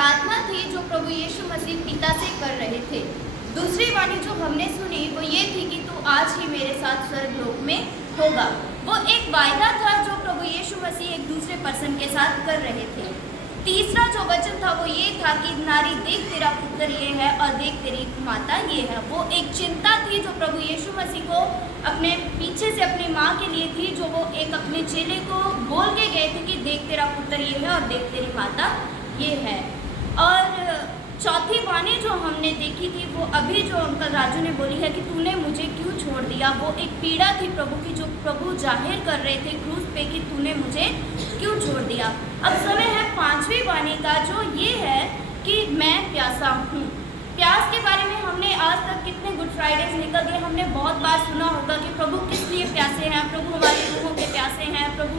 प्रार्थना थी जो प्रभु यीशु मसीह पिता से कर रहे थे। दूसरी वाणी जो हमने सुनी वो ये थी कि तू आज ही मेरे साथ स्वर्गलोक में होगा। वो एक वायदा था जो प्रभु यीशु मसीह एक दूसरे पर्सन के साथ कर रहे थे। तीसरा जो वचन था वो ये था कि नारी देख तेरा पुत्र ये है और देख तेरी माता ये है। वो एक चिंता थी जो प्रभु यीशु मसीह को अपने पीछे से अपनी माँ के लिए थी, जो वो एक अपने चेले को बोल के गए थे कि देख तेरा पुत्र ये है और देख तेरी माता ये है। और चौथी वाणी जो हमने देखी थी वो अभी जो अंकल राजू ने बोली है कि तूने मुझे क्यों छोड़ दिया। वो एक पीड़ा थी प्रभु की जो प्रभु जाहिर कर रहे थे क्रूस पे कि तूने मुझे क्यों छोड़ दिया। अब समय है पांचवी वाणी का जो ये है कि मैं प्यासा हूँ। प्यास के बारे में हमने आज तक कितने गुड फ्राइडेज निकल गए, हमने बहुत बार सुना होगा कि प्रभु किस लिए प्यासे हैं, प्रभु हमारी रूहों के प्यासे हैं, प्रभु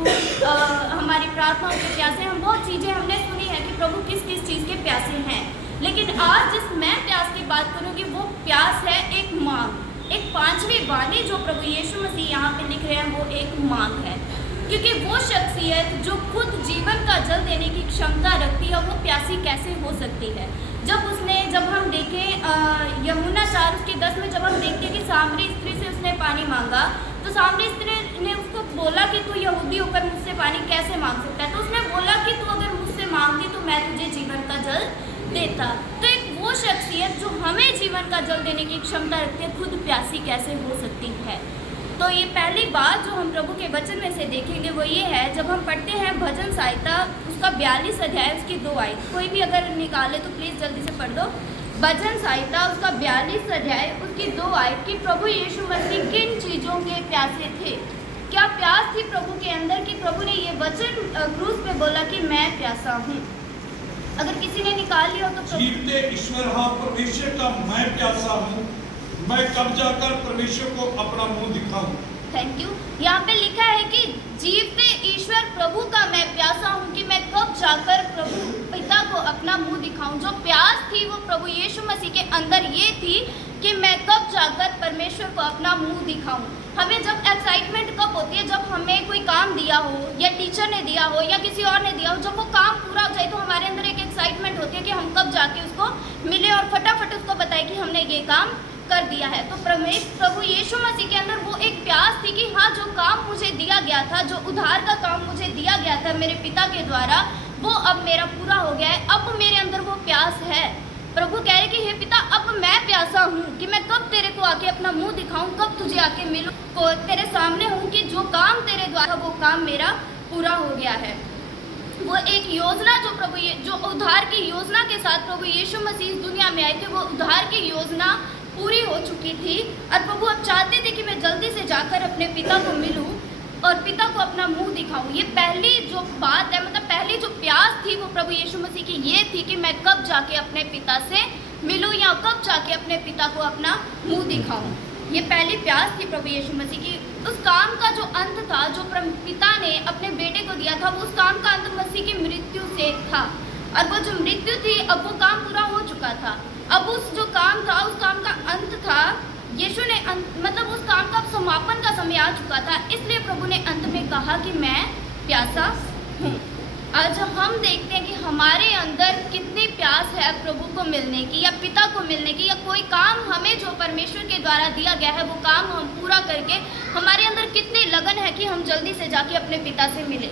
हमारी प्रार्थनाओं के प्यासे हैं। हम बहुत चीज़ें हमने सुनी है कि प्रभु किस किस चीज़ के प्यासे हैं। लेकिन आज जिस मैं प्यास की बात करूँगी वो प्यास है एक मांग। एक पांचवी वाणी जो प्रभु यीशु मसीह यहाँ पे लिख रहे हैं वो एक मांग है, क्योंकि वो शख्सियत जो खुद जीवन का जल देने की क्षमता रखती है वो प्यासी कैसे हो सकती है। जब हम देखें यूहन्ना 4:10 में जब हम देखते हैं कि सामरी स्त्री से उसने पानी मांगा तो सामरी स्त्री ने उसको बोला कि तू यहूदी होकर मुझसे पानी कैसे मांग सकता है। तो उसने बोला कि तू अगर मुझसे मांगती तो मैं तुझे जीवन का जल देता। तो एक वो शख्सियत जो हमें जीवन का जल देने की क्षमता रखती है खुद प्यासी कैसे हो सकती है। तो ये पहली बात जो हम प्रभु के वचन में से देखेंगे वो ये है, जब हम पढ़ते हैं भजन संहिता उसका 42 अध्याय उसकी 2 आयत, कोई भी अगर निकाले तो प्लीज़ जल्दी से पढ़ दो। भजन संहिता उसका 42 अध्याय उसकी 2 आयत कि प्रभु यीशु मसीह किन चीज़ों के प्यासे थे। क्या प्यास थी प्रभु के अंदर कि प्रभु ने ये वचन क्रूस पे बोला कि मैं प्यासा हूँ। अगर किसी ने निकाल लिया तो जीवते ईश्वर हाँ परमेश्वर का मैं प्यासा हूँ, मैं कब जाकर परमेश्वर को अपना मुंह दिखाऊं। Thank you. यहाँ पे लिखा है कि जीवते ईश्वर प्रभु का मैं प्यासा हूँ कि मैं कब जाकर प्रभु पिता को अपना मुंह दिखाऊं। जो प्यास थी वो प्रभु यीशु मसीह के अंदर ये थी कि मैं कब जाकर परमेश्वर को अपना मुंह दिखाऊं। हमें जब एक्साइटमेंट कब होती है, जब हमें कोई काम दिया हो या टीचर ने दिया हो या किसी और ने दिया हो, जब वो काम पूरा हो जाए तो हमारे अंदर एक एक्साइटमेंट होती है कि हम कब जाके उसको मिले और फटाफट उसको बताए कि हमने ये काम कर दिया है। तो प्रभु यीशु मसीह के अंदर वो एक प्यास थी कि हाँ जो काम मुझे दिया गया था, जो उद्धार का काम मुझे दिया गया था मेरे पिता के द्वारा, वो अब मेरा पूरा हो गया है। अब मेरे अंदर वो प्यास है। प्रभु कह रहे कि हे पिता अब मैं प्यासा हूँ कि मैं कब तेरे को आके अपना मुंह दिखाऊं, कब तुझे आके मिलूं, को तेरे सामने हूँ कि जो काम तेरे द्वारा वो काम मेरा पूरा हो गया है। वो एक योजना जो उद्धार की योजना के साथ प्रभु यीशु मसीह इस दुनिया में आए थे, वो उद्धार की योजना पूरी हो चुकी थी और प्रभु अब चाहते थे कि मैं जल्दी से जाकर अपने पिता को मिलूं और पिता को अपना मुंह दिखाऊं। ये पहली जो बात है, मतलब पहली जो प्यास थी वो प्रभु यीशु मसीह की ये थी कि मैं कब जाके अपने पिता से मिलूं या कब जाके अपने पिता को अपना मुंह दिखाऊं। ये पहली प्यास थी प्रभु यीशु मसीह की। उस काम का जो अंत था, जो पिता ने अपने बेटे को दिया था, वो उस काम का अंत मसीह की मृत्यु से था। और वो जो मृत्यु थी अब वो काम पूरा हो चुका था। अब उस जो काम था उस काम का अंत था, यीशु ने मतलब उस काम का समापन का समय आ चुका था। इसलिए प्रभु ने अंत में कहा कि मैं प्यासा हूँ। आज हम देखते हैं कि हमारे अंदर कितनी प्यास है प्रभु को मिलने की या पिता को मिलने की, या कोई काम हमें जो परमेश्वर के द्वारा दिया गया है वो काम हम पूरा करके हमारे अंदर कितनी लगन है कि हम जल्दी से जाके अपने पिता से मिले।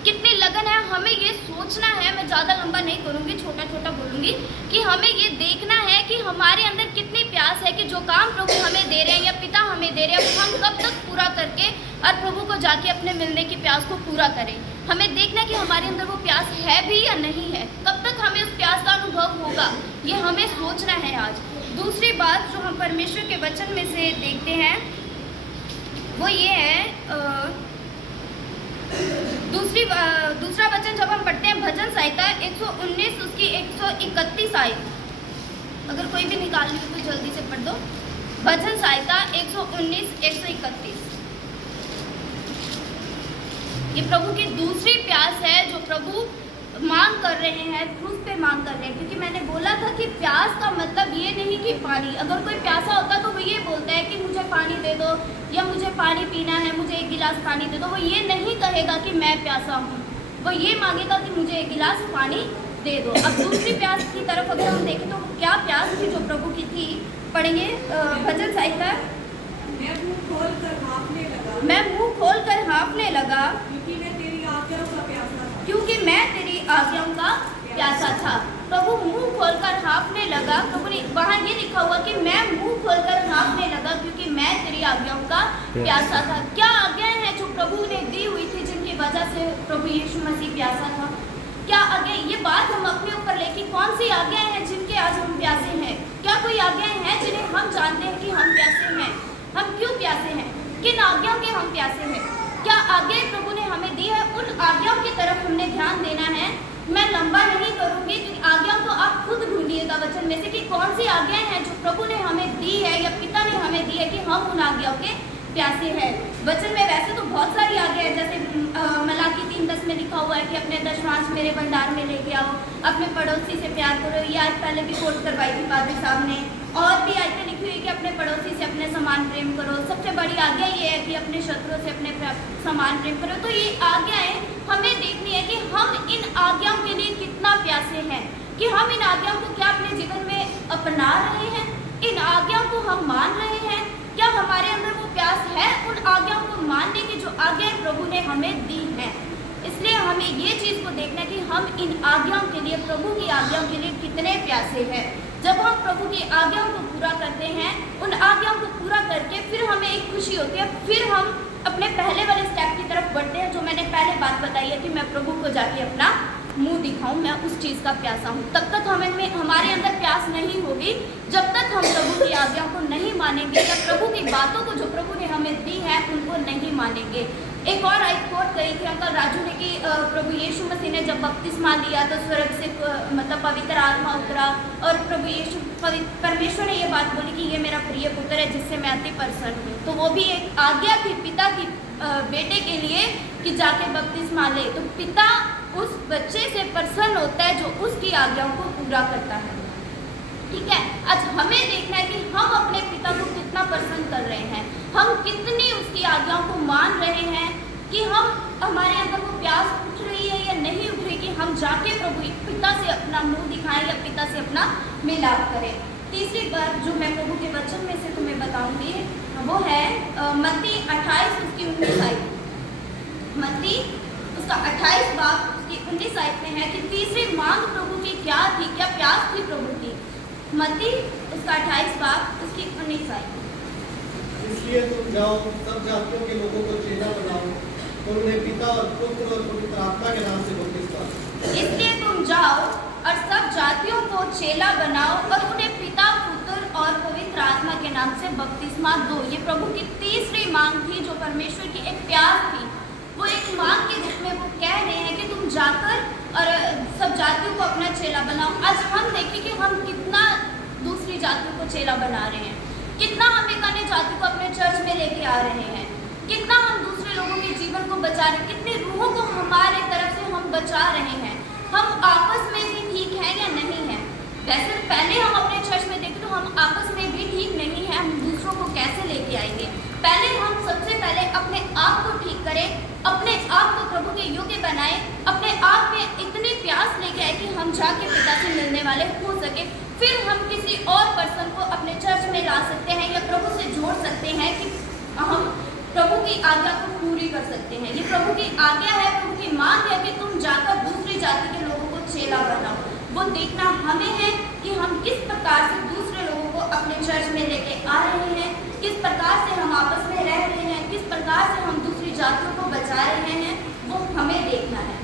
कितनी लगन है हमें ये सोचना है, मैं ज़्यादा लंबा नहीं करूँगी, छोटा छोटा बोलूँगी, कि हमें ये देखना है कि हमारे अंदर कितनी प्यास है कि जो काम प्रभु हमें दे रहे हैं या पिता हमें दे रहे हैं वो हम कब तक पूरा करके और प्रभु को जाके अपने मिलने की प्यास को पूरा करें। हमें देखना है कि हमारे अंदर वो प्यास है भी या नहीं है, कब तक हमें उस प्यास का अनुभव होगा, ये हमें सोचना है आज। दूसरी बात जो हम परमेश्वर के वचन में से देखते हैं वो ये है, दूसरा वचन जब हम पढ़ते हैं भजन संहिता 119 उसकी 131 आयत, अगर कोई भी निकाल ली तो जल्दी से पढ़ दो। भजन संहिता 119 131 ये प्रभु की दूसरी प्यास है जो प्रभु मांग कर रहे हैं, क्रूस पे मांग कर रहे हैं। क्योंकि मैंने बोला था कि प्यास का मतलब ये नहीं कि पानी, अगर कोई प्यासा होता तो वो ये बोलता है कि मुझे पानी दे दो या मुझे पानी पीना है, मुझे एक गिलास पानी दे दो। वो ये नहीं कहेगा कि मैं प्यासा हूँ, वो ये मांगेगा कि मुझे एक गिलास पानी दे दो। अब दूसरी प्यास की तरफ अगर हम देखें तो क्या प्यास थी जो प्रभु की थी, पढ़ेंगे भजन संहिता। मैं मुंह खोल कर हाँफने लगा, मैं मुंह खोल कर हाँफने लगा, क्योंकि मैं तेरी आज्ञाओं का प्यासा था। क्योंकि मैं तेरी आज्ञाओं का प्यासा था। प्रभु मुंह खोलकर हाँफने लगा। प्रभु ने वहाँ ये लिखा हुआ कि मैं मुंह खोलकर हाँफने लगा क्योंकि मैं तेरी आज्ञाओं का प्यासा था। क्या आज्ञाएं हैं जो प्रभु ने दी हुई थी जिनकी वजह से प्रभु यीशु मसीह प्यासा था? क्या आज्ञा, ये बात हम अपने ऊपर लेके कौन सी आज्ञाएं हैं जिनके आज हम प्यासे हैं? क्या कोई आज्ञाएं हैं जिन्हें हम जानते हैं कि हम प्यासे हैं? हम क्यों प्यासे हैं? किन आज्ञाओं के हम प्यासे हैं? क्या आज्ञाएं प्रभु ने हमें दी है? उन आज्ञाओं की तरफ हमने ध्यान देना है। मैं लंबा नहीं करूंगी क्योंकि आज्ञाओं को आप खुद ढूंढिएगा वचन में से कि कौन सी आज्ञाएं हैं जो प्रभु ने हमें दी है या पिता ने हमें दी है कि हम उन आज्ञाओं के प्यासे हैं। वचन में वैसे तो बहुत सारी आज्ञा है, जैसे मलाकी 3:10 में लिखा हुआ है कि अपने दशमांश मेरे भंडार में लेके आओ, अपने पड़ोसी से प्यार करो। ये आज पहले भी कोट करवाई थी पादरी साहब ने। और भी आयतें लिखी हुई कि अपने पड़ोसी से अपने समान प्रेम करो। सबसे बड़ी आज्ञा ये है कि अपने शत्रुओं से अपने समान प्रेम करो। तो ये आज्ञाएं हमें देखनी है कि हम इन आज्ञाओं के लिए कितना प्यासे हैं, कि हम इन आज्ञाओं को क्या अपने जीवन में अपना रहे हैं, इन आज्ञाओं को हम मान रहे हैं। क्या हमारे अंदर वो प्यास है उन आज्ञाओं को मानने की जो आज्ञाएं प्रभु ने हमें दी हैं? इसलिए हमें ये चीज़ को देखना है कि हम इन आज्ञाओं के लिए, प्रभु की आज्ञाओं के लिए कितने प्यासे हैं। जब हम प्रभु की आज्ञाओं को पूरा करते हैं, उन आज्ञाओं को पूरा करके फिर हमें एक खुशी होती है, फिर हम अपने पहले वाले स्टेप की तरफ बढ़ते हैं जो मैंने पहले बात बताई है कि मैं प्रभु को जाके अपना मुंह दिखाऊं, मैं उस चीज़ का प्यासा हूँ। तब तक हमारे अंदर प्यास नहीं होगी जब तक हम प्रभु की आज्ञाओं को नहीं मानेंगे या प्रभु की बातों को जो प्रभु ने हमें दी है उनको नहीं मानेंगे। एक और आयत कोट कही थी अंकल राजू ने कि प्रभु यीशु मसीह ने जब बपतिस्मा लिया तो स्वर्ग से मतलब पवित्र आत्मा उतरा और प्रभु यीशु परमेश्वर ने ये बात बोली कि ये मेरा प्रिय पुत्र है जिससे मैं अति प्रसन्न हूँ। तो वो भी एक आज्ञा थी पिता की बेटे के लिए कि जाके बपतिस्मा ले। तो पिता उस बच्चे से प्रसन्न होता है जो उसकी आज्ञाओं को पूरा करता है। ठीक है, आज हमें देखना है कि हम अपने पिता को कितना प्रसन्न कर रहे हैं, हम कितनी उसकी आज्ञाओं को मान रहे हैं, कि हम हमारे अंदर वो प्यास उठ रही है या नहीं उठ रही कि हम जाके प्रभु पिता से अपना मुंह दिखाएं या पिता से अपना मिलाप करें। तीसरी बात जो मैं प्रभु के वचन में से तुम्हें बताऊंगी वो है मत्ती 28 उसकी 19 आयत। मत्ती उसका 28 बाब उसकी 19 आयत में है कि तीसरी मांग प्रभु की क्या थी, क्या प्यास थी प्रभु की। मत्ती उसका 28 बाब उसकी 19 आयत। इसलिए तुम जाओ, सब जातियों के लोगों को चेला बनाओ और उन्हें पिता और पुत्र और पवित्र आत्मा के नाम से बपतिस्मा दो। इसलिए तुम जाओ और सब जातियों को चेला बनाओ और उन्हें पिता पुत्र और पवित्र आत्मा के नाम से बपतिस्मा दो। ये प्रभु की तीसरी मांग थी जो परमेश्वर की एक प्यास थी। वो एक मांग के रूप में वो कह रहे हैं कि तुम जाकर और सब जातियों को अपना चेला बनाओ। आज हम देखें कि हम कितना दूसरी जातियों को चेला बना रहे हैं, कितना हम एक अन्य जाति को अपने चर्च में लेके आ रहे हैं, कितना हम दूसरे लोगों के जीवन को बचा रहे हैं, कितनी रूहों को हमारे तरफ से हम बचा रहे हैं। हम आपस में भी ठीक हैं या नहीं हैं? वैसे पहले हम अपने चर्च में देखें तो हम आपस में भी ठीक नहीं हैं। हम दूसरों को कैसे लेके आएंगे? पहले हम सबसे पहले अपने आप को ठीक करें, अपने आप को प्रभु के योग्य बनाएं, अपने आप में इतनी प्यास लेके आए कि हम जाके पिता से मिलने वाले हो सके। फिर हम किसी और पर्सन को अपने चर्च में ला सकते हैं या प्रभु से जोड़ सकते हैं कि हम प्रभु की आज्ञा को पूरी कर सकते हैं। ये प्रभु की आज्ञा है, प्रभु की मांग है कि तुम जाकर दूसरी जाति के लोगों को चेला बनाओ। वो देखना हमें है कि हम किस प्रकार से दूसरे लोगों को अपने चर्च में लेके आ रहे हैं, किस प्रकार से हम आपस में रह रहे हैं, किस प्रकार से हम दूसरी जातियों को बचा रहे हैं, वो हमें देखना है।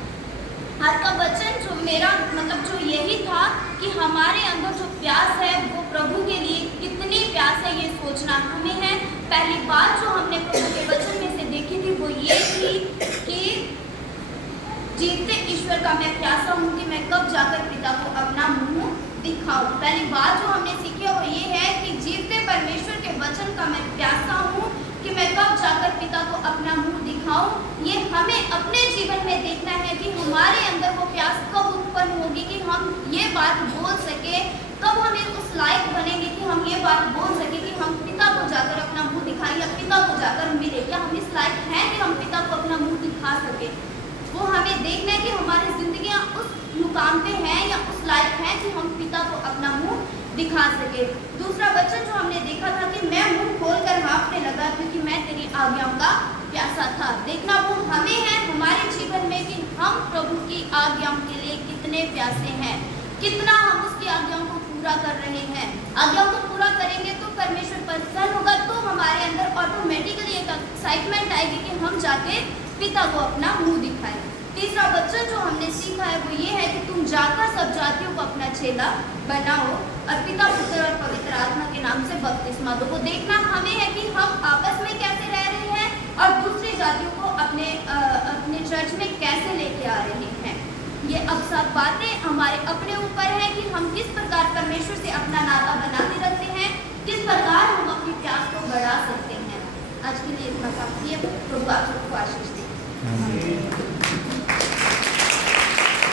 आज का वचन जो मेरा मतलब जो यही था कि हमारे अंदर जो प्यास है वो प्रभु के लिए कितनी प्यास है ये सोचना हमें है। पहली बात जो हमने प्रभु के वचन में से देखी थी वो ये थी कि जीवते ईश्वर का मैं प्यासा हूँ कि मैं कब जाकर पिता को अपना मुंह दिखाऊं। पहली बात जो हमने सीखी वो ये है कि जीवते परमेश्वर के वचन का मैं प्यासा हूँ कि मैं कब जाकर पिता को अपना मुंह दिखाऊं। ये हमें अपने जीवन में देखना है कि हमारे अंदर वो प्यास कब उत्पन्न होगी कि हम ये बात बोल सके, कब हम उस लायक बनेंगे कि हम ये बात बोल सके कि हम पिता को जाकर अपना मुंह दिखाएं या पिता को जाकर मिले। क्या हम इस लायक हैं कि हम पिता को अपना मुंह दिखा सके? वो हमें देखना है कि हमारी जिंदगियां उस मुकाम पे हैं या उस लायक हैं कि हम पिता को अपना मुंह दिखा सके। दूसरा वचन जो हमने देखा था कि मैं मुंह खोलकर हाँफने लगा क्योंकि मैं तेरी आज्ञाओं का प्यासा था। देखना वो हमें है हमारे जीवन में कि हम प्रभु की आज्ञाओं के लिए कितने प्यासे हैं, कितना हम उसकी आज्ञाओं को पूरा कर रहे हैं। आज्ञाओं को पूरा करेंगे तो परमेश्वर प्रसन्न होगा, तो हमारे अंदर ऑटोमेटिकली एक एक्साइटमेंट आएगी कि हम जाके पिता को अपना मुंह दिखाएं। तीसरा वचन जो हमने सीखा है वो ये है कि तुम जाकर सब जातियों को अपना चेला बनाओ और पिता पुत्र और पवित्र आत्मा के नाम से बपतिस्मा दो। वो देखना हमें है कि हम आपस में कैसे रह रहे हैं और दूसरी जातियों को अपने चर्च में कैसे लेके आ रहे हैं। ये अब सब बातें हमारे अपने ऊपर है कि हम किस प्रकार परमेश्वर से अपना नाता बनाते रहते हैं, किस प्रकार हम अपनी प्यास को बढ़ा सकते हैं। आज के लिए इतना काफी है। प्रभु आप सबको आशीष दे।